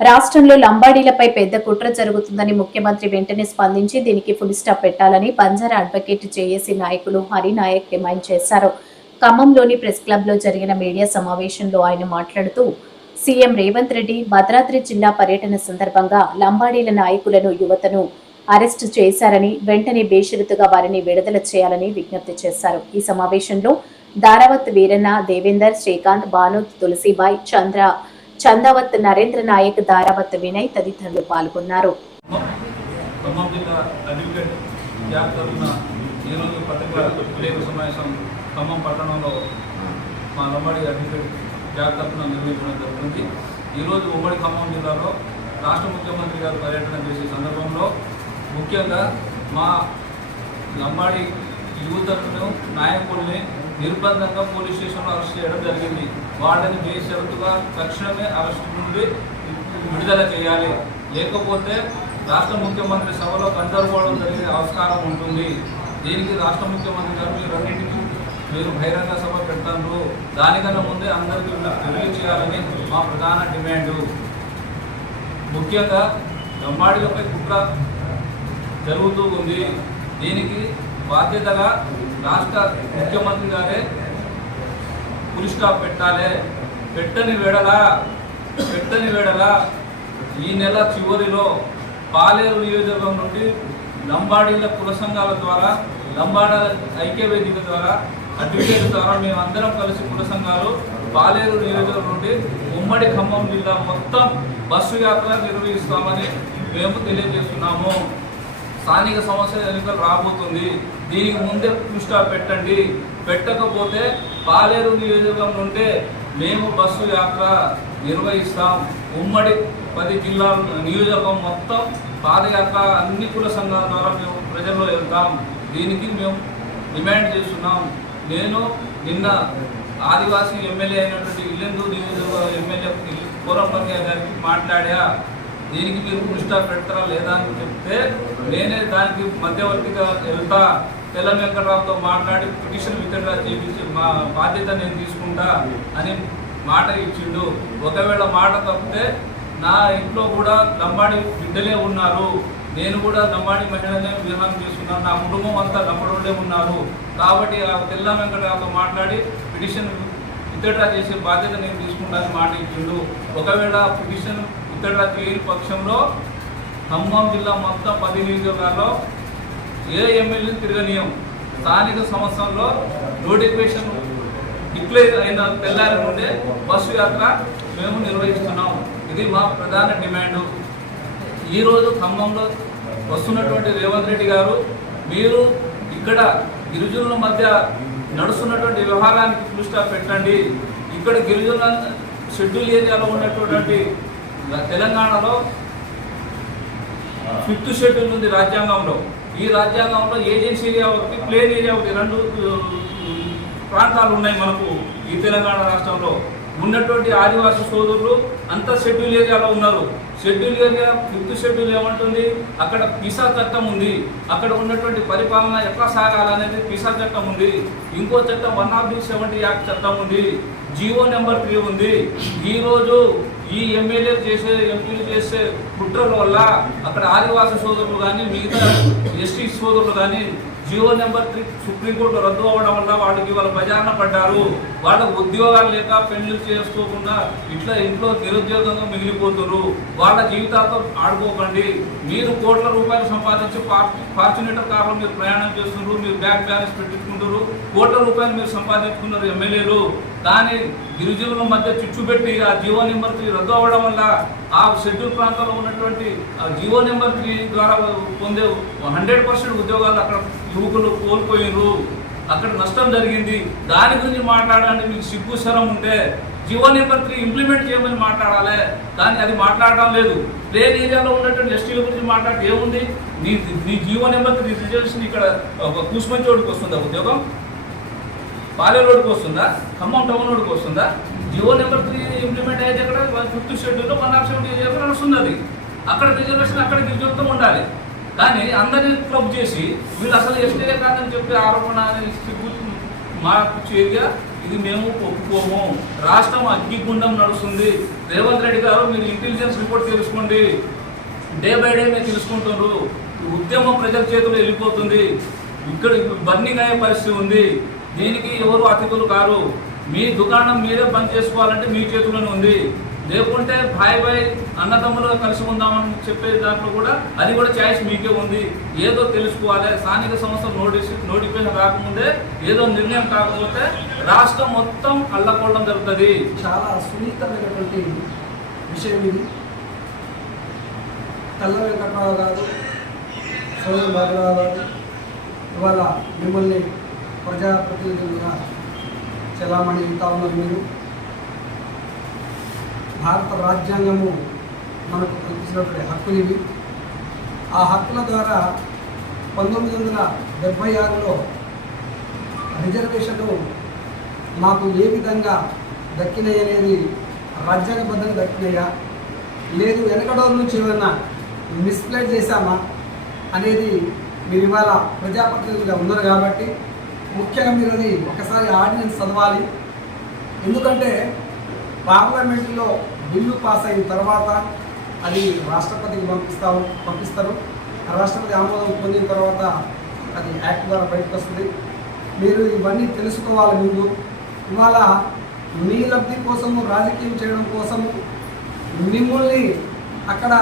రాష్ట్రంలో లంబాడీలపై పెద్ద కుట్ర జరుగుతుందని ముఖ్యమంత్రి వెంటనే స్పందించి దీనికి ఫుల్ స్టాప్ పెట్టాలని బంజారా అడ్వకేట్ జేఏసీ నాయకులు హరినాయక్ డిమాండ్ చేశారు. ఖమ్మంలోని ప్రెస్ క్లబ్లో జరిగిన మీడియా సమావేశంలో ఆయన మాట్లాడుతూ సీఎం రేవంత్ రెడ్డి భద్రాద్రి జిల్లా పర్యటన సందర్భంగా లంబాడీల నాయకులను యువతను అరెస్టు చేశారని వెంటనే బేషరతుగా వారిని విడుదల చేయాలని విజ్ఞప్తి చేశారు. ఈ సమావేశంలో దారావత్ వీరన్న దేవేందర్ శ్రీకాంత్ భాను తులసిబాయ్ చంద్ర చందావత్ నరేంద్ర నాయక్ దారావత్ వినయ్ తదితరులు పాల్గొన్నారు. ఖమ్మం జిల్లా అడ్వకేట్ జాబ్ తరఫున ఈరోజు పత్రికా విలేకరుల సమావేశం ఖమ్మం పట్టణంలో మా లంబాడి అడ్వకేట్ జాబ్ తరఫున నిర్వహించడం జరుగుతుంది. ఈరోజు ఉమ్మడి ఖమ్మం జిల్లాలో రాష్ట్ర ముఖ్యమంత్రి గారు పర్యటన చేసే సందర్భంలో ముఖ్యంగా మా లంబాడి యువతను నాయకుల్ని నిర్బంధంగా పోలీస్ స్టేషన్లో అరెస్ట్ చేయడం జరిగింది. వాళ్ళని బేషరతుగా తక్షణమే అరెస్ట్ నుండి విడుదల చేయాలి. లేకపోతే రాష్ట్ర ముఖ్యమంత్రి సభలో కంటరుకోవడం జరిగే ఆస్కారం ఉంటుంది. దీనికి రాష్ట్ర ముఖ్యమంత్రి గారు మీరు మీరు బహిరంగ సభ పెడతారు దానికన్నా ముందే అందరికీ రిలీజ్ చేయాలని మా ప్రధాన డిమాండు. ముఖ్యంగా లంబాడీలపై కుట్ర జరుగుతూ ఉంది. దీనికి బాధ్యతగా రాష్ట్ర ముఖ్యమంత్రి గారే ఫుల్ స్టాప్ పెట్టాలి. పెట్టని వేడలా పెట్టని వేడలా ఈ నెల చివరిలో పాలేరు నియోజకవర్గం నుండి లంబాడీల కుల సంఘాల ద్వారా లంబాడాల ఐక్య వేదిక ద్వారా అడ్వకేట్ ద్వారా మేమందరం కలిసి కుల సంఘాలు పాలేరు నియోజకవర్గం నుండి ఉమ్మడి ఖమ్మం జిల్లా మొత్తం బస్సు యాత్ర నిర్వహిస్తామని మేము తెలియజేస్తున్నాము. స్థానిక సంస్థల ఎన్నికలు రాబోతుంది. దీనికి ముందే పుష్ట పెట్టండి. పెట్టకపోతే పాలేరు నియోజకవర్గం నుండే మేము బస్సు యాత్ర నిర్వహిస్తాం. ఉమ్మడి పది జిల్లా నియోజకవర్గం మొత్తం పాదయాత్ర అన్ని కుల సంఘాల ద్వారా మేము ప్రజల్లో వెళ్తాం. దీనికి మేము డిమాండ్ చేస్తున్నాం. నేను నిన్న ఆదివాసీ ఎమ్మెల్యే అయినటువంటి ఇల్లెందు నియోజకవర్గ ఎమ్మెల్యే పూర్వపర్య గారికి మాట్లాడా. దీనికి మీరు దృష్టి పెట్టరా లేదా అని చెప్తే నేనే దానికి మధ్యవర్తిగా వెళ్తా. తెల్ల వెంకటరావుతో మాట్లాడి పిటిషన్ విత్డ్రా చేయించి మా బాధ్యత నేను తీసుకుంటా అని మాట ఇచ్చిండు. ఒకవేళ మాట తప్పితే నా ఇంట్లో కూడా లంబాడి బిడ్డలే ఉన్నారు. నేను కూడా లంబాడి మహిళనే వివాహం చేస్తున్నాను నా కుటుంబం అంతా లంబడోళ్ళే ఉన్నారు. కాబట్టి ఆ తెల్ల వెంకటరావుతో మాట్లాడి పిటిషన్ విత్డ్రా చేసే బాధ్యత నేను తీసుకుంటానని మాట ఇచ్చిండు. ఒకవేళ పిటిషన్ ఇక్కడ చేయని పక్షంలో ఖమ్మం జిల్లా మొత్తం పది నియోజకవర్గాల్లో ఏ ఎమ్మెల్యేని తిరగనీయం? స్థానిక సంవత్సరంలో నోటిఫికేషన్ డిక్లేర్ అయిన తెల్లారి నుండే బస్సు యాత్ర మేము నిర్వహిస్తున్నాం. ఇది మా ప్రధాన డిమాండ్. ఈరోజు ఖమ్మంలో వస్తున్నటువంటి రేవంత్ రెడ్డి గారు మీరు ఇక్కడ గిరిజనుల మధ్య నడుస్తున్నటువంటి వ్యవహారానికి దృష్టి పెట్టండి. ఇక్కడ గిరిజనుల షెడ్యూల్ ఏరియాలో ఉన్నటువంటి తెలంగాణలో ఫిఫ్త్ షెడ్యూల్ ఉంది రాజ్యాంగంలో. ఈ రాజ్యాంగంలో ఏజెన్సీ ఏరియా ఒకటి ప్లేన్ ఏరియా ఒకటి రెండు ప్రాంతాలు ఉన్నాయి మనకు ఈ తెలంగాణ రాష్ట్రంలో. ఉన్నటువంటి ఆదివాసీ సోదరులు అంతా షెడ్యూల్ ఏరియాలో ఉన్నారు. షెడ్యూల్ ఏరియా ఫిఫ్త్ షెడ్యూల్ ఏమంటుంది? అక్కడ పిసా చట్టం ఉంది. అక్కడ ఉన్నటువంటి పరిపాలన ఎట్లా సాగాలనేది పిసా చట్టం ఉంది. ఇంకో చట్టం one of the seventy act చట్టం ఉంది. జియో నెంబర్ త్రీ ఉంది. ఈ రోజు ఈ ఎమ్మెల్యే చేసే ఎంపీలు చేసే కుట్రల వల్ల అక్కడ ఆదివాస సోదరులు కానీ మిగతా ఎస్టీ సోదరులు కానీ జియో నెంబర్ త్రీ సుప్రీంకోర్టు రద్దు అవ్వడం వల్ల వాళ్ళకి వాళ్ళ ప్రజారణ పడ్డారు. వాళ్ళకు ఉద్యోగాలు లేక పెళ్ళి చేసుకోకుండా ఇట్లా ఇంట్లో నిరుద్యోగంగా మిగిలిపోతున్నారు. వాళ్ళ జీవితాలతో ఆడుకోకండి. మీరు కోట్ల రూపాయలు సంపాదించి ఫార్చునేటర్ కార్లో మీరు ప్రయాణం చేస్తున్నారు. మీరు బ్యాంక్ బ్యాలెన్స్ పెట్టించుకుంటారు కోట్ల రూపాయలు మీరు సంపాదించుకున్నారు ఎమ్మెల్యేలు కానీ గిరిజనుల మధ్య చిచ్చు పెట్టి ఆ జియో నెంబర్ త్రీ రద్దు అవ్వడం వల్ల ఆ షెడ్యూల్ ప్రాంతంలో ఉన్నటువంటి ఆ జియో నెంబర్ త్రీ ద్వారా పొందే హండ్రెడ్ పర్సెంట్ ఉద్యోగాలు అక్కడ యువకులు కోల్పోయినరు అక్కడ నష్టం జరిగింది. దాని గురించి మాట్లాడడానికి మీకు సిగ్గు శరం ఉంటే జియో నెంబర్ త్రీ ఇంప్లిమెంట్ చేయమని మాట్లాడాలి. దాన్ని అది మాట్లాడడం లేదు. ప్లేన్ ఏరియాలో ఉన్నటువంటి ఎస్టీల గురించి మాట్లాడితే ఏముంది? నీ నీ జియో నెంబర్ త్రీ రిజర్వేషన్ ఇక్కడ ఒక కూసుమంచోడికి వస్తుందా ఉద్యోగం? పాలేరోడ్కి వస్తుందా? ఖమ్మం టౌన్ రోడ్కి వస్తుందా? జియో నెంబర్ త్రీ ఇంప్లిమెంట్ అయితే అక్కడ ఫిఫ్త్ షెడ్యూల్లో వన్ ఆఫ్ సెవెంటీ నడుస్తుంది. అది అక్కడ రిజర్వేషన్ అక్కడ గిరిజనులతో ఉండాలి. కానీ అందరినీ క్లబ్ చేసి వీళ్ళు అసలు ఎస్టీలే కాదని చెప్పి ఆరోపణ అనేది మార్పు చేయగా ఇది మేము ఒప్పుకోము. రాష్ట్రం అగ్గిగుండం నడుస్తుంది. రేవంత్ రెడ్డి గారు మీరు ఇంటెలిజెన్స్ రిపోర్ట్ తెలుసుకోండి. డే బై డే మేము తెలుసుకుంటున్నారు. ఉద్యమం ప్రజల చేతుల్లో వెళ్ళిపోతుంది. ఇక్కడ బర్నింగ్ అయ్యే పరిస్థితి ఉంది. దీనికి ఎవరు అతిథులు కారు? మీ దుకాణం మీరే బంద్ చేసుకోవాలంటే మీ చేతుల్లోనే ఉంది. లేకుంటే భాయ్ భాయ్ అన్నదమ్ములు కలిసి ఉందామని చెప్పే దాంట్లో కూడా అది కూడా ఛాయిస్ మీకే ఉంది. ఏదో తెలుసుకోవాలి. స్థానిక సంస్థ నోటీస్ నోటిఫికేషన్ రాకముందే ఏదో నిర్ణయం కాకపోతే రాష్ట్రం మొత్తం అల్లకోవడం జరుగుతుంది. చాలా సున్నితమైనటువంటి విషయం ఇది. తెల్ల వెంకట్రావు గారు సోదరు భాగరావు గారు ఇవాళ మిమ్మల్ని ప్రజాప్రతినిధులుగా చలామణి అవుతా ఉన్నారు మీరు. భారత రాజ్యాంగము మనకు కల్పించినటువంటి హక్కులు ఇవి. ఆ హక్కుల ద్వారా పంతొమ్మిది వందల డెబ్భై ఆరులో రిజర్వేషన్లు మాకు ఏ విధంగా దక్కినాయి అనేది రాజ్యాంగబద్ధంగా దక్కినాయా? లేదు వెనకడోరు నుంచి ఏమైనా మిస్ప్లేట్ చేశామా? అనేది మీరు ఇవాళ ప్రజాప్రతినిధులుగా ఉన్నారు కాబట్టి ముఖ్యంగా మీరు అది ఒకసారి ఆర్డినెన్స్ చదవాలి. ఎందుకంటే పార్లమెంటులో బిల్లు పాస్ అయిన తర్వాత అది రాష్ట్రపతికి పంపిస్తాము పంపిస్తారు. ఆ రాష్ట్రపతి ఆమోదం పొందిన తర్వాత అది యాక్ట్ ద్వారా బయటకు వస్తుంది మీరు ఇవన్నీ తెలుసుకోవాలి ముందు. ఇవాళ మీ లబ్ధి కోసము రాజకీయం చేయడం కోసము మిమ్మల్ని అక్కడ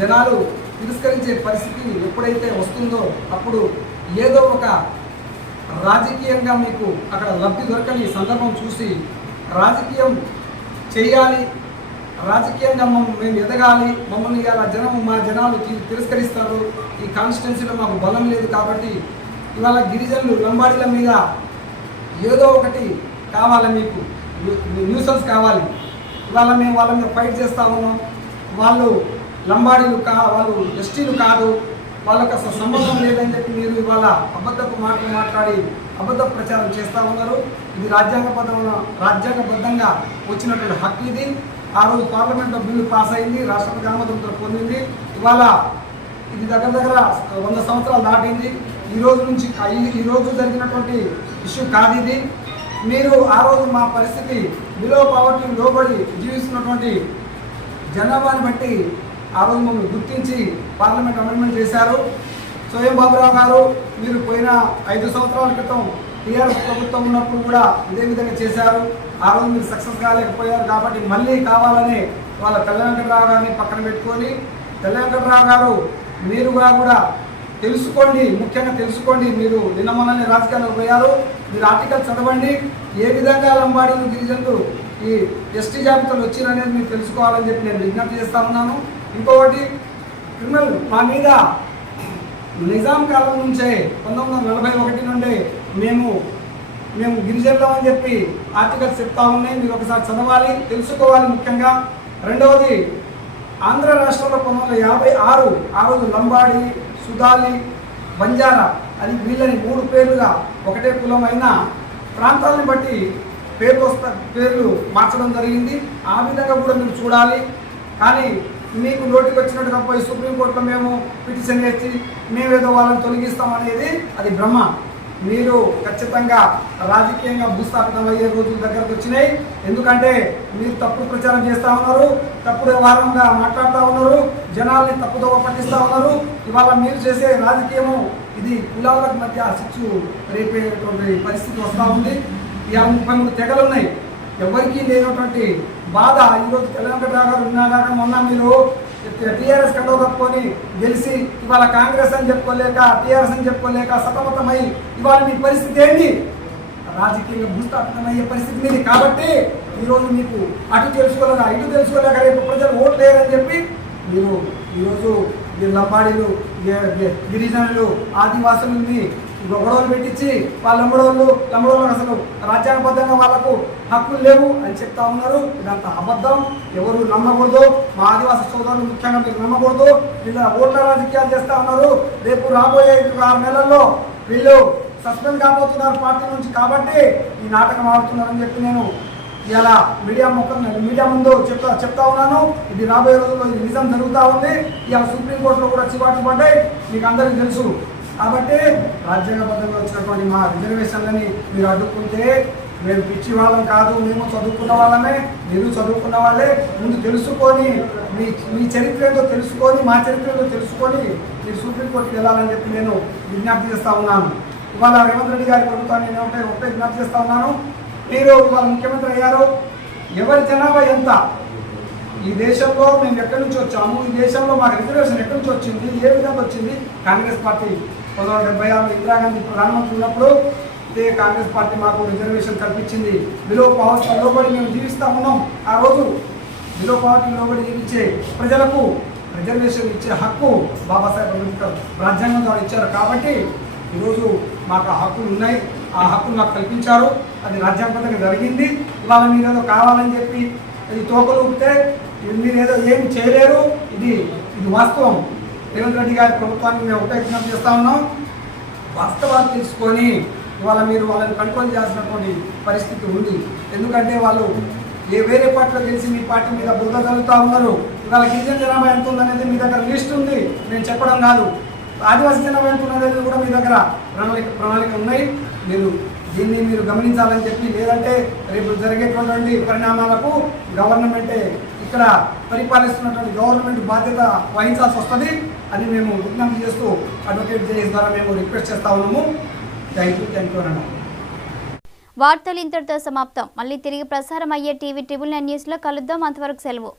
జనాలు తిరస్కరించే పరిస్థితి ఎప్పుడైతే వస్తుందో అప్పుడు ఏదో ఒక రాజకీయంగా మీకు అక్కడ లబ్ధి దొరకని సందర్భం చూసి రాజకీయం చేయాలి రాజకీయంగా మమ్మల్ని మేము ఎదగాలి మమ్మల్ని ఇలా జనం మా జనాలు తిరస్కరిస్తారు. ఈ కాన్స్టిట్యున్సీలో మాకు బలం లేదు కాబట్టి ఇవాళ గిరిజనులు లంబాడీల మీద ఏదో ఒకటి కావాలి మీకు. న్యూసెన్స్ కావాలి. ఇవాళ మేము వాళ్ళ మీద ఫైట్ చేస్తా ఉన్నాం. వాళ్ళు లంబాడీలు కా వాళ్ళు ఎస్టీలు కాదు. వాళ్ళకి అసలు సంబంధం లేదని చెప్పి మీరు ఇవాళ అబద్ధపు మాటలు మాట్లాడి అబద్ధ ప్రచారం చేస్తూ ఉన్నారు. ఇది రాజ్యాంగబద్ధమైన రాజ్యాంగబద్ధంగా వచ్చినటువంటి హక్కు ఇది. ఆ రోజు పార్లమెంట్లో బిల్లు పాస్ అయింది రాష్ట్రపతి ఆమోదంతో పొందింది. ఇవాళ ఇది దగ్గర దగ్గర వంద సంవత్సరాలు దాటింది. ఈ రోజు నుంచి ఈ రోజు జరిగినటువంటి ఇష్యూ కాదు ఇది. మీరు ఆ రోజు మా పరిస్థితి బిలో పవర్టీ లోబడి జీవిస్తున్నటువంటి జనాభాని బట్టి ఆ రోజు మమ్మల్ని గుర్తించి పార్లమెంట్ అమెండ్మెంట్ చేశారు. స్వయం బాబురావు గారు మీరు పోయిన ఐదు సంవత్సరాల క్రితం టీఆర్ఎస్ ప్రభుత్వం ఉన్నప్పుడు కూడా ఇదే విధంగా చేశారు. ఆ రోజు మీరు సక్సెస్ కాలేకపోయారు కాబట్టి మళ్ళీ కావాలని వాళ్ళ తెల్ల వెంకటరావు గారిని పక్కన పెట్టుకొని తెల్ల వెంకటరావు గారు మీరుగా కూడా తెలుసుకోండి ముఖ్యంగా తెలుసుకోండి మీరు నిన్న మొన్ననే రాజకీయాలకు పోయారు. మీరు ఆర్టికల్ చదవండి. ఏ విధంగా లంబాడీలు గిరిజనులు ఈ ఎస్టీ జాబితాలు వచ్చిరనేది మీరు తెలుసుకోవాలని చెప్పి నేను విజ్ఞప్తి చేస్తా ఉన్నాను. ఇంకొకటి క్రిమినల్ మా మీద నిజాం కాలం నుంచే పంతొమ్మిది వందల నలభై ఒకటి నుండి మేము మేము గిరిజనులం అని చెప్పి ఆర్టికల్స్ చెప్తా ఉన్నాయి. మీరు ఒకసారి చదవాలి తెలుసుకోవాలి ముఖ్యంగా. రెండవది ఆంధ్ర రాష్ట్రంలో పంతొమ్మిది వందల యాభై ఆరు ఆ రోజు లంబాడి సుదాలి బంజారా అది వీళ్ళని మూడు పేర్లుగా ఒకటే కులమైన ప్రాంతాలను బట్టి పేర్లు వస్తా పేర్లు మార్చడం జరిగింది. ఆ విధంగా కూడా మీరు చూడాలి. కానీ మీకు నోటికి వచ్చినట్టుగా పోయి సుప్రీంకోర్టులో మేము పిటిషన్ వేసి మేమేదో వాళ్ళని తొలగిస్తామనేది అది భ్రమ. మీరు ఖచ్చితంగా రాజకీయంగా భూస్థాపితం అయ్యే రోజుల దగ్గరకు వచ్చినాయి. ఎందుకంటే మీరు తప్పుడు ప్రచారం చేస్తూ ఉన్నారు తప్పుడు వ్యవహారంగా మాట్లాడుతూ ఉన్నారు జనాల్ని తప్పుదోవ పట్టిస్తూ ఉన్నారు. ఇవాళ మీరు చేసే రాజకీయము ఇది కులాలకు మధ్య శిక్షు రేపేటువంటి పరిస్థితి వస్తూ ఉంది. ఇవాళ ముప్పై మూడు తెగలు ఉన్నాయి ఎవరికీ లేనటువంటి బాధ. ఈరోజు తెలంగాణ గారు ఉన్నాక మొన్న మీరు టీఆర్ఎస్ కండవ కప్పుకొని గెలిచి ఇవాళ కాంగ్రెస్ అని చెప్పుకోలేక టీఆర్ఎస్ అని చెప్పుకోలేక సతమతమై ఇవాళ మీ పరిస్థితి ఏంటి రాజకీయంగా భూస్థాపితమయ్యే పరిస్థితి మీది కాబట్టి ఈరోజు మీకు అటు తెలుసుకోలేక ఇటు తెలుసుకోలేక రేపు ప్రజలు ఓట్లు లేరని చెప్పి మీరు ఈరోజు ఈ లంబాడీలు గిరిజనులు ఆదివాసులని గొడవలు పెట్టించి వాళ్ళ లంబడోళ్ళు లంబడోళ్ళు అసలు రాజ్యాంగబద్ధంగా వాళ్ళకు హక్కులు లేవు అని చెప్తా ఉన్నారు. ఇదంతా అబద్ధం. ఎవరు నమ్మకూడదు. మా ఆదివాసీ సోదరులు ముఖ్యంగా మీరు నమ్మకూడదు. వీళ్ళ ఓట్ల రాజకీయాలు చేస్తా ఉన్నారు. రేపు రాబోయే ఆరు నెలల్లో వీళ్ళు సస్పెండ్ కాబోతున్నారు పార్టీ నుంచి కాబట్టి ఈ నాటకం ఆడుతున్నారని చెప్పి నేను ఇలా మీడియా ముఖం మీడియా ముందు చెప్తా చెప్తా ఉన్నాను. ఇది రాబోయే రోజుల్లో నిజం జరుగుతూ ఉంది. ఇలా సుప్రీంకోర్టులో కూడా చివాట్లు పడ్డాయి. మీకు అందరికీ తెలుసు. కాబట్టి రాజ్యాంగబద్ధంగా వచ్చినటువంటి మా రిజర్వేషన్లని మీరు అడ్డుకుంటే మేము పిచ్చి వాళ్ళం కాదు మేము చదువుకున్న వాళ్ళమే మీరు చదువుకున్న వాళ్ళే. ముందు తెలుసుకొని మీ మీ చరిత్ర ఏంటో తెలుసుకొని మా చరిత్ర ఏంటో తెలుసుకొని మీరు సుప్రీంకోర్టుకి వెళ్ళాలని చెప్పి నేను విజ్ఞప్తి చేస్తా ఉన్నాను. ఇవాళ రేవంత్ రెడ్డి గారి ప్రభుత్వాన్ని నేను ఒకటే ఒకటే విజ్ఞప్తి చేస్తా ఉన్నాను. మీరు ఇవాళ ముఖ్యమంత్రి అయ్యారు. ఎవరి జనాభా ఎంత? ఈ దేశంలో మేము ఎక్కడి నుంచి వచ్చాము? ఈ దేశంలో మాకు రిజర్వేషన్ ఎక్కడి నుంచి వచ్చింది? ఏ విధంగా వచ్చింది? కాంగ్రెస్ పార్టీ పంతొమ్మిది వందల డెబ్బై ఆరులో ఇందిరాగాంధీ ప్రధానమంత్రి ఉన్నప్పుడు ఇదే కాంగ్రెస్ పార్టీ మాకు రిజర్వేషన్ కల్పించింది. బిలో పవర్టీ లోబడి మేము జీవిస్తూ ఉన్నాం ఆ రోజు బిలో పవర్టీ లోబడి జీవించే ప్రజలకు రిజర్వేషన్ ఇచ్చే హక్కు బాబాసాహెబ్ అంబేద్కర్ రాజ్యాంగం ద్వారా ఇచ్చారు. కాబట్టి ఈరోజు మాకు ఆ హక్కులు ఉన్నాయి. ఆ హక్కులు మాకు కల్పించారు. అది రాజ్యాంగబద్ధంగా జరిగింది. ఇవాళ మీరు ఏదో కావాలని చెప్పి ఇది తోకలు ఊపితే ఇది మీరు ఏదో ఏమి చేయలేరు. ఇది ఇది వాస్తవం. రేవంత్ రెడ్డి గారి ప్రభుత్వాన్ని మేము ఒకటే విజ్ఞప్తి చేస్తా ఉన్నాం. వాస్తవాలు తెలుసుకొని ఇవాళ మీరు వాళ్ళని కంట్రోల్ చేయాల్సినటువంటి పరిస్థితి ఉంది. ఎందుకంటే వాళ్ళు ఏ వేరే పార్టీలో గెలిచి మీ పార్టీ మీద బురద చల్లుతూ ఉన్నారు. ఇవాళ గిరిజన జనాభా ఎంత ఉందనేది మీ దగ్గర లిస్ట్ ఉంది. నేను చెప్పడం కాదు. ఆదివాసీ జనాభా ఎంత ఉన్నది కూడా మీ దగ్గర ప్రణాళిక ప్రణాళిక ఉన్నాయి. మీరు దీన్ని మీరు గమనించాలని చెప్పి లేదంటే రేపు జరిగేటువంటి పరిణామాలకు గవర్నమెంటే ఇక్కడ పరిపాలిస్తున్నటువంటి గవర్నమెంట్ బాధ్యత వహించాల్సి వస్తుంది. అని మేము విజ్ఞప్తి చేస్తూ అడ్వకేట్ జేఎస్ ద్వారా మేము రిక్వెస్ట్ చేస్తా ఉన్నాము. థ్యాంక్ యూ థ్యాంక్ యూ అన్నాము వార్తలు ఇంతటితో సమాప్తం. మళ్ళీ తిరిగి ప్రసారం అయ్యే టీవీ ట్రిబుల్ నైన్ న్యూస్లో కలుద్దాం. అంతవరకు సెలవు.